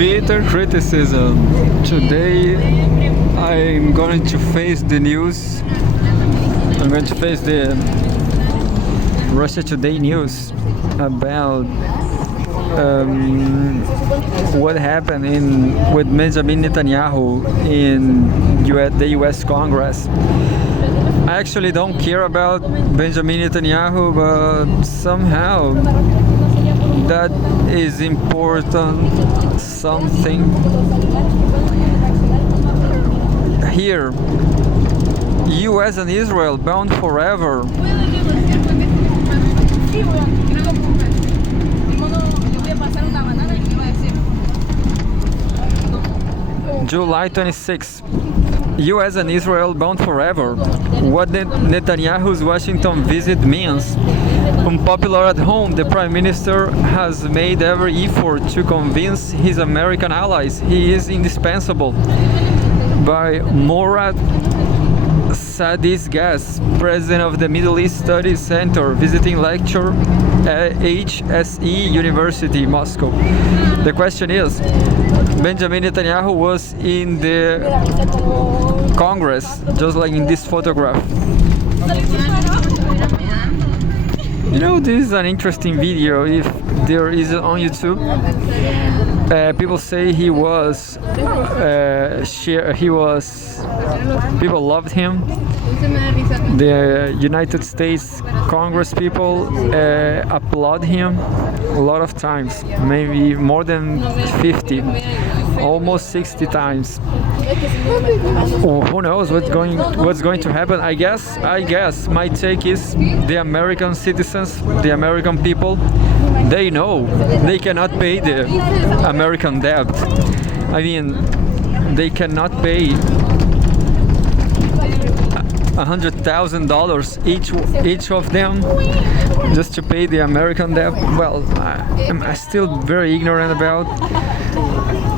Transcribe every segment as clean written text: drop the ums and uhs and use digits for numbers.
Bitter criticism. Today I'm going to face the news. I'm going to face the Russia Today news about what happened with Benjamin Netanyahu in the US Congress. I actually don't care about Benjamin Netanyahu, but somehow that is important something. Here, US and Israel bound forever. July 26. US and Israel bound forever. What Netanyahu's Washington visit means. Unpopular at home, the Prime Minister has made every effort to convince his American allies he is indispensable. By Morad Sadisgas, president of the Middle East Studies Center, visiting lecture at HSE University, Moscow. The question is, Benjamin Netanyahu was in the Congress, just like in this photograph. You know, this is an interesting video if there is on YouTube. People say people loved him. The United States Congress people applaud him a lot of times, maybe more than 50, almost 60 times. Who knows what's going to happen? I guess my take is the American citizens, the American people, they know they cannot pay the American debt. I mean, they cannot pay $100,000 each of them just to pay the American debt. Well, I'm still very ignorant about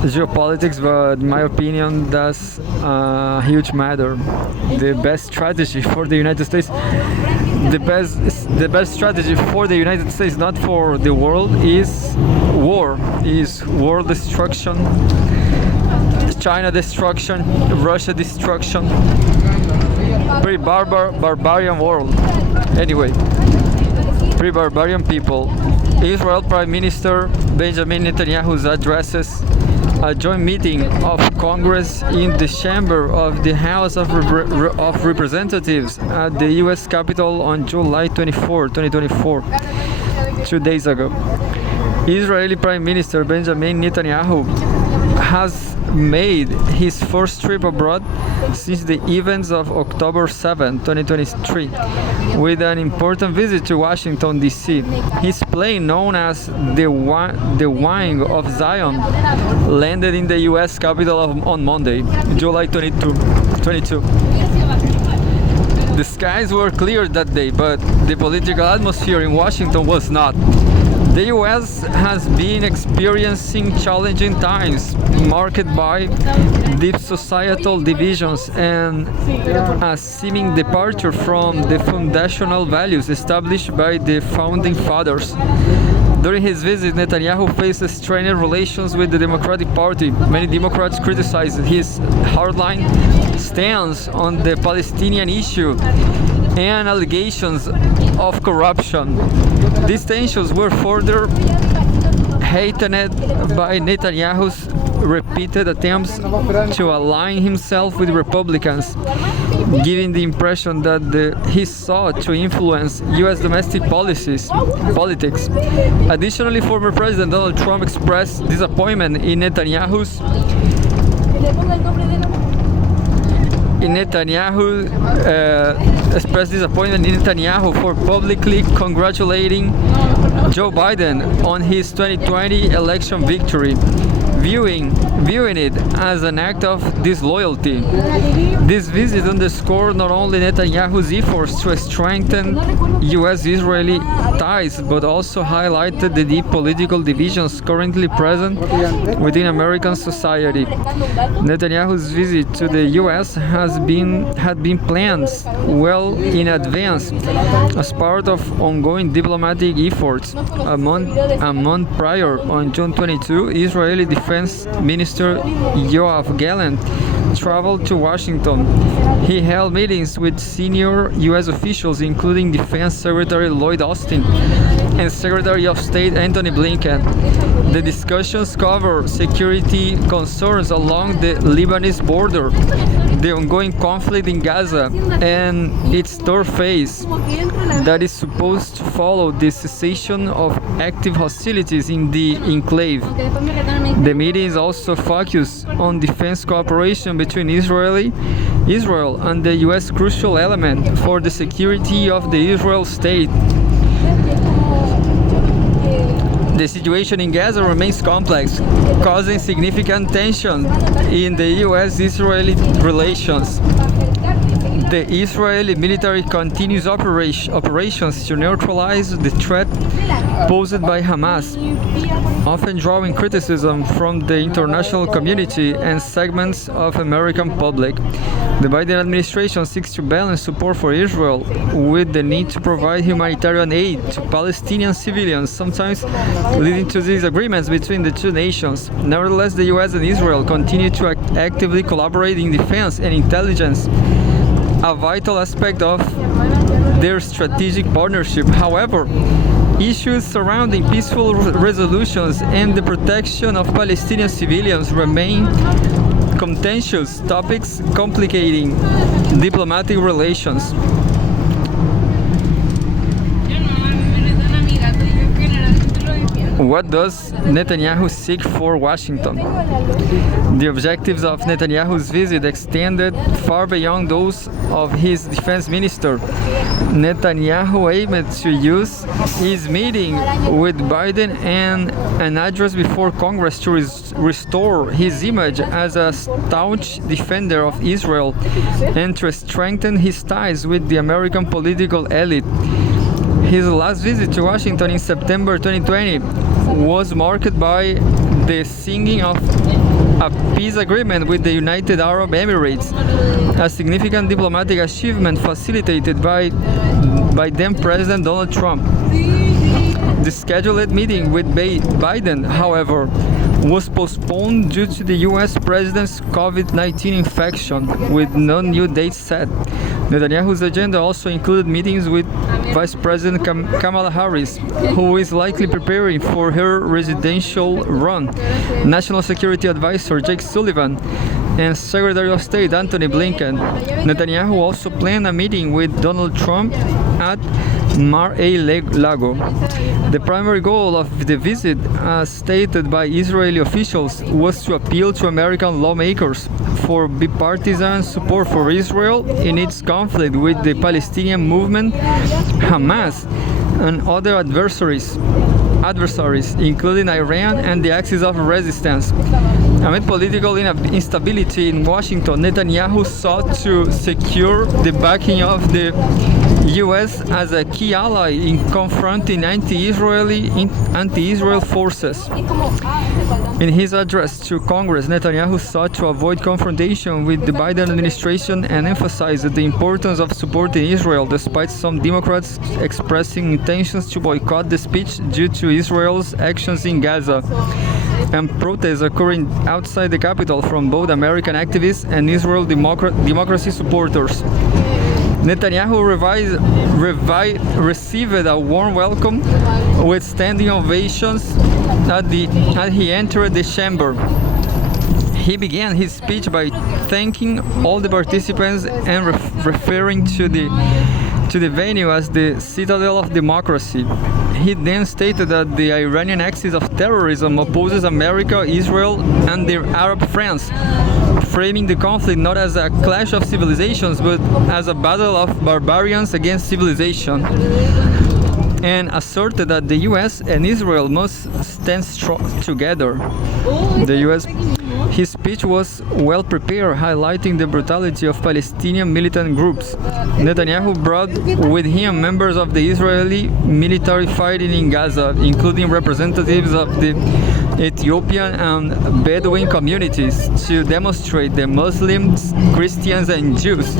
geopolitics, but in my opinion, that's a huge matter. The best strategy for the United States, the best strategy for the United States, not for the world, is war, is world destruction, China destruction, Russia destruction. Pretty barbarian world. Anyway, pretty barbarian people. Israel Prime Minister Benjamin Netanyahu addresses a joint meeting of Congress in the chamber of the House of Representatives at the US Capitol on July 24, 2024, 2 days ago. Israeli Prime Minister Benjamin Netanyahu has made his first trip abroad since the events of October 7, 2023, with an important visit to Washington, D.C. His plane, known as the Wing of Zion, landed in the U.S. Capitol on Monday, July 22. The skies were clear that day, but the political atmosphere in Washington was not. The US has been experiencing challenging times, marked by deep societal divisions and a seeming departure from the foundational values established by the founding fathers. During his visit, Netanyahu faces strained relations with the Democratic Party. Many Democrats criticized his hardline stance on the Palestinian issue and allegations of corruption. These tensions were further heightened by Netanyahu's repeated attempts to align himself with Republicans, giving the impression that he sought to influence U.S. domestic politics. Additionally, former President Donald Trump expressed disappointment in Netanyahu for publicly congratulating Joe Biden on his 2020 election victory, viewing it as an act of disloyalty. This visit underscored not only Netanyahu's efforts to strengthen U.S.-Israeli ties, but also highlighted the deep political divisions currently present within American society. Netanyahu's visit to the U.S. had been planned well in advance as part of ongoing diplomatic efforts. A month prior, on June 22, Israeli defense Defense Minister Yoav Gallant traveled to Washington. He held meetings with senior U.S. officials, including Defense Secretary Lloyd Austin and Secretary of State Antony Blinken. The discussions cover security concerns along the Lebanese border, the ongoing conflict in Gaza, and its third phase that is supposed to follow the cessation of active hostilities in the enclave. The meetings also focus on defense cooperation between Israel and the U.S. crucial element for the security of the Israel state. The situation in Gaza remains complex, causing significant tension in the U.S.-Israeli relations. The Israeli military continues operations to neutralize the threat posed by Hamas, often drawing criticism from the international community and segments of American public. The Biden administration seeks to balance support for Israel with the need to provide humanitarian aid to Palestinian civilians, sometimes leading to disagreements between the two nations. Nevertheless, the U.S. and Israel continue to actively collaborate in defense and intelligence, a vital aspect of their strategic partnership. However, issues surrounding peaceful resolutions and the protection of Palestinian civilians remain contentious topics complicating diplomatic relations. What does Netanyahu seek for Washington? The objectives of Netanyahu's visit extended far beyond those of his defense minister. Netanyahu aimed to use his meeting with Biden and an address before Congress to restore his image as a staunch defender of Israel and to strengthen his ties with the American political elite. His last visit to Washington in September 2020 was marked by the signing of a peace agreement with the United Arab Emirates, a significant diplomatic achievement facilitated by then President Donald Trump. The scheduled meeting with Biden, however, was postponed due to the U.S. President's COVID-19 infection, with no new date set. Netanyahu's agenda also included meetings with Vice President Kamala Harris, who is likely preparing for her residential run, National Security Advisor Jake Sullivan, and Secretary of State Antony Blinken. Netanyahu also planned a meeting with Donald Trump at Mar-a-Lago. The primary goal of the visit, as stated by Israeli officials, was to appeal to American lawmakers for bipartisan support for Israel in its conflict with the Palestinian movement, Hamas, and other adversaries, including Iran and the Axis of Resistance. Amid political instability in Washington, Netanyahu sought to secure the backing of the U.S. as a key ally in confronting anti-Israel forces. In his address to Congress, Netanyahu sought to avoid confrontation with the Biden administration and emphasized the importance of supporting Israel, despite some Democrats expressing intentions to boycott the speech due to Israel's actions in Gaza, and protests occurring outside the Capitol from both American activists and Israel democracy supporters. Netanyahu received a warm welcome with standing ovations as he entered the chamber. He began his speech by thanking all the participants and referring to the venue as the citadel of democracy. He then stated that the Iranian axis of terrorism opposes America, Israel, and their Arab friends, framing the conflict not as a clash of civilizations but as a battle of barbarians against civilization, and asserted that the US and Israel must stand together. His speech was well prepared, highlighting the brutality of Palestinian militant groups. Netanyahu brought with him members of the Israeli military fighting in Gaza, including representatives of the Ethiopian and Bedouin communities, to demonstrate that Muslims, Christians, and Jews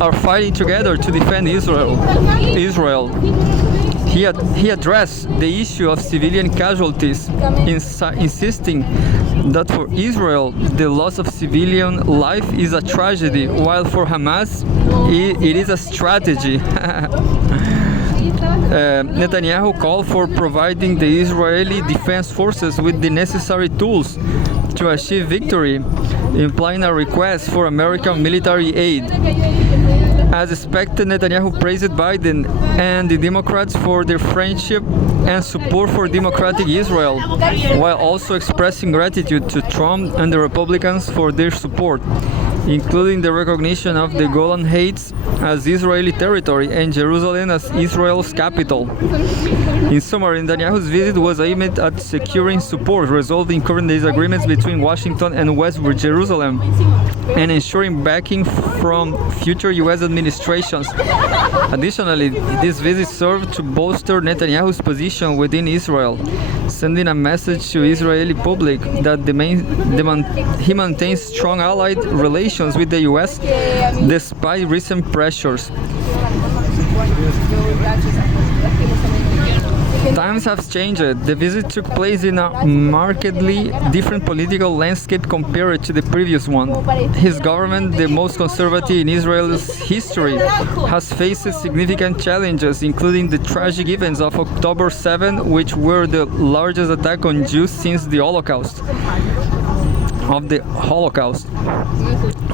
are fighting together to defend Israel. He addressed the issue of civilian casualties, insisting that for Israel the loss of civilian life is a tragedy, while for Hamas it is a strategy. Netanyahu called for providing the Israeli defense forces with the necessary tools to achieve victory, implying a request for American military aid. As expected, Netanyahu praised Biden and the Democrats for their friendship and support for democratic Israel, while also expressing gratitude to Trump and the Republicans for their support, including the recognition of the Golan Heights as Israeli territory and Jerusalem as Israel's capital. In summary, Netanyahu's visit was aimed at securing support, resolving current disagreements between Washington and West Jerusalem, and ensuring backing from future U.S. administrations. Additionally, this visit served to bolster Netanyahu's position within Israel, sending a message to Israeli public that he maintains strong allied relations with the U.S. despite recent pressures. Times have changed. The visit took place in a markedly different political landscape compared to the previous one. His government, the most conservative in Israel's history, has faced significant challenges, including the tragic events of October 7, which were the largest attack on Jews since the Holocaust.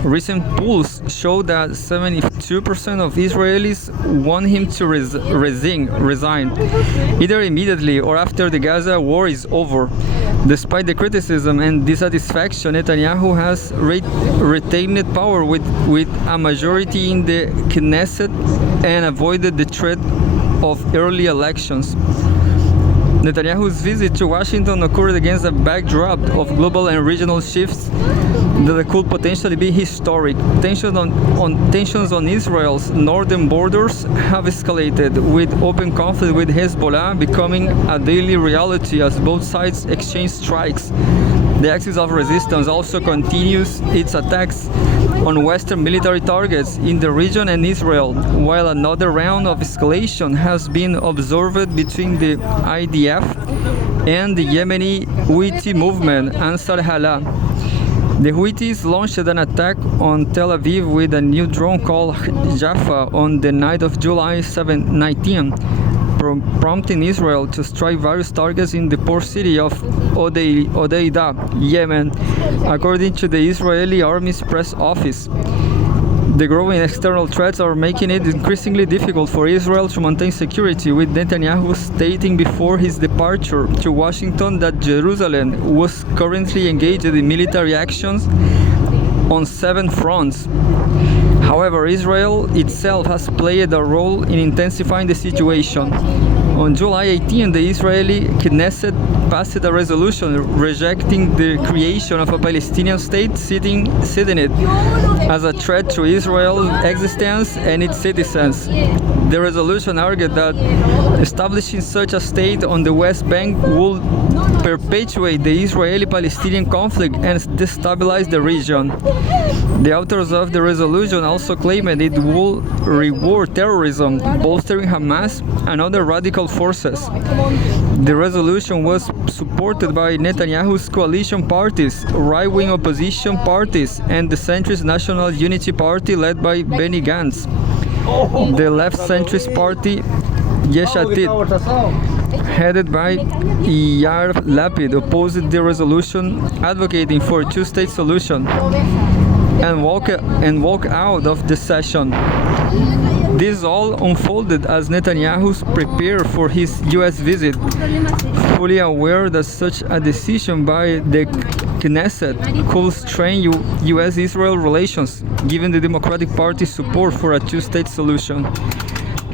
Recent polls show that 72% of Israelis want him to resign, either immediately or after the Gaza war is over. Despite the criticism and dissatisfaction, Netanyahu has retained power with a majority in the Knesset and avoided the threat of early elections. Netanyahu's visit to Washington occurred against a backdrop of global and regional shifts that could potentially be historic. Tensions on Israel's northern borders have escalated, with open conflict with Hezbollah becoming a daily reality as both sides exchange strikes. The Axis of Resistance also continues its attacks on Western military targets in the region and Israel, while another round of escalation has been observed between the IDF and the Yemeni Houthi movement Ansar Allah. The Houthis launched an attack on Tel Aviv with a new drone called Jaffa on the night of July 19, prompting Israel to strike various targets in the port city of Hodeidah, Yemen, according to the Israeli Army's press office. The growing external threats are making it increasingly difficult for Israel to maintain security, with Netanyahu stating before his departure to Washington that Jerusalem was currently engaged in military actions on 7 fronts. However, Israel itself has played a role in intensifying the situation. On July 18, the Israeli Knesset passed a resolution rejecting the creation of a Palestinian state, citing it as a threat to Israel's existence and its citizens. The resolution argued that establishing such a state on the West Bank would perpetuate the Israeli-Palestinian conflict and destabilize the region. The authors of the resolution also claimed it will reward terrorism, bolstering Hamas and other radical forces. The resolution was supported by Netanyahu's coalition parties, right-wing opposition parties, and the centrist National Unity Party led by Benny Gantz. The left-centrist party Yesh Atid, headed by Yair Lapid, opposed the resolution, advocating for a two-state solution, and walk out of the session. This all unfolded as Netanyahu prepared for his U.S. visit, fully aware that such a decision by the Knesset could strain U.S.-Israel relations, given the Democratic Party's support for a two-state solution.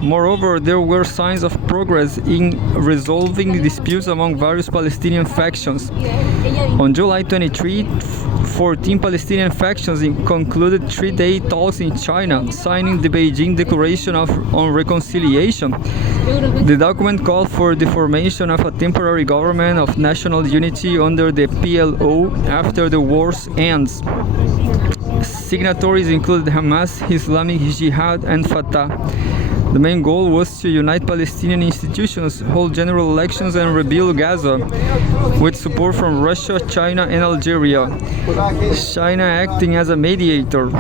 Moreover, there were signs of progress in resolving disputes among various Palestinian factions. On July 23, 14 Palestinian factions concluded 3-day talks in China, signing the Beijing Declaration on Reconciliation. The document called for the formation of a temporary government of national unity under the PLO after the war ends. Signatories included Hamas, Islamic Jihad, and Fatah. The main goal was to unite Palestinian institutions, hold general elections, and rebuild Gaza, with support from Russia, China, and Algeria. China acting as a mediator.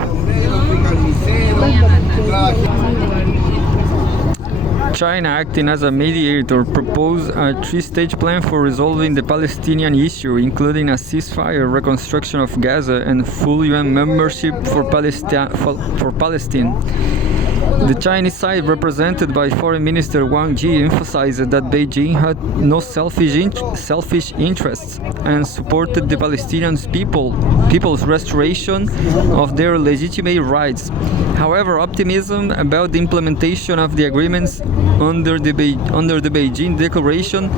China, acting as a mediator, proposed a three-stage plan for resolving the Palestinian issue, including a ceasefire, reconstruction of Gaza, and full UN membership for Palestine. The Chinese side, represented by Foreign Minister Wang Yi, emphasized that Beijing had no selfish interests and supported the Palestinian people's restoration of their legitimate rights. However, optimism about the implementation of the agreements under the Beijing Declaration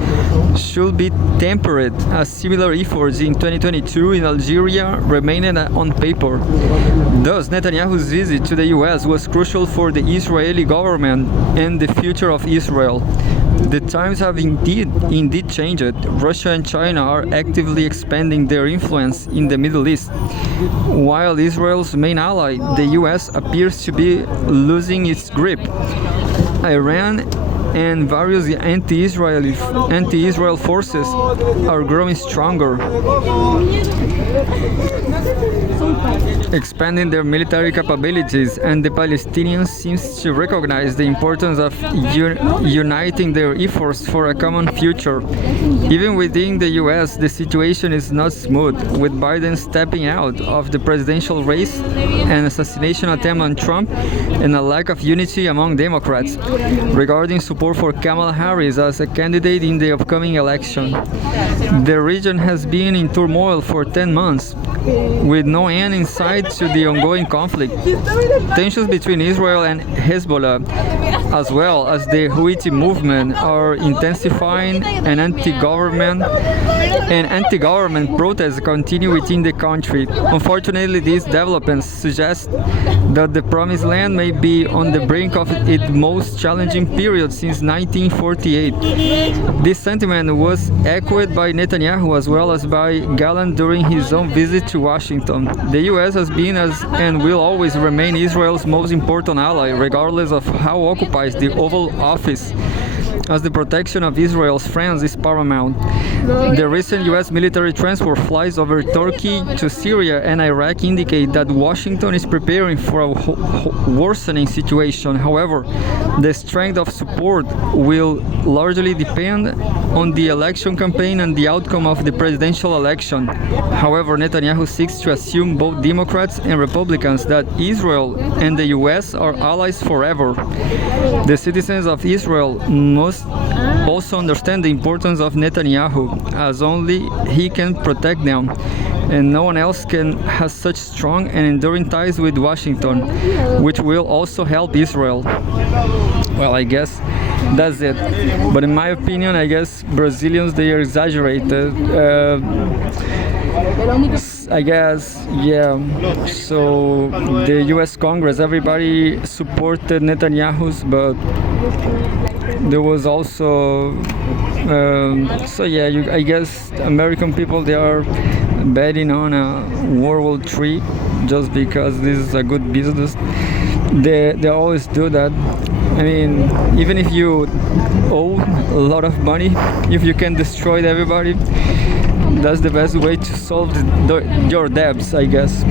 should be tempered, as similar efforts in 2022 in Algeria remained on paper. Thus, Netanyahu's visit to the US was crucial for the Israeli government and the future of Israel. The times have indeed changed. Russia and China are actively expanding their influence in the Middle East, while Israel's main ally, the US, appears to be losing its grip. Iran and various anti-Israel forces are growing stronger, expanding their military capabilities, and the Palestinians seem to recognize the importance of uniting their efforts for a common future. Even within the US, the situation is not smooth, with Biden stepping out of the presidential race, an assassination attempt on Trump, and a lack of unity among Democrats regarding support for Kamala Harris as a candidate in the upcoming election. The region has been in turmoil for 10 months, with no end in sight to the ongoing conflict. Tensions between Israel and Hezbollah, as well as the Houthi movement, are intensifying, and anti-government protests continue within the country. Unfortunately, these developments suggest that the Promised Land may be on the brink of its most challenging period since 1948. This sentiment was echoed by Netanyahu as well as by Gallant during his own visit to Washington. The US has been and will always remain Israel's most important ally, regardless of how occupies the Oval Office, as the protection of Israel's friends is paramount. The recent US military transport flights over Turkey to Syria and Iraq indicate that Washington is preparing for a worsening situation. However, the strength of support will largely depend on the election campaign and the outcome of the presidential election. However, Netanyahu seeks to assume, both Democrats and Republicans, that Israel and the US are allies forever. The citizens of Israel must also understand the importance of Netanyahu, as only he can protect them, and no one else has such strong and enduring ties with Washington, which will also help Israel. Well, I guess that's it. But in my opinion, I guess Brazilians, they are exaggerated. I guess, yeah. So the US Congress, everybody supported Netanyahu's, but there was also I guess American people, they are betting on a World War III just because this is a good business. They always do that. I mean, even if you owe a lot of money, if you can destroy everybody, that's the best way to solve your debts, I guess.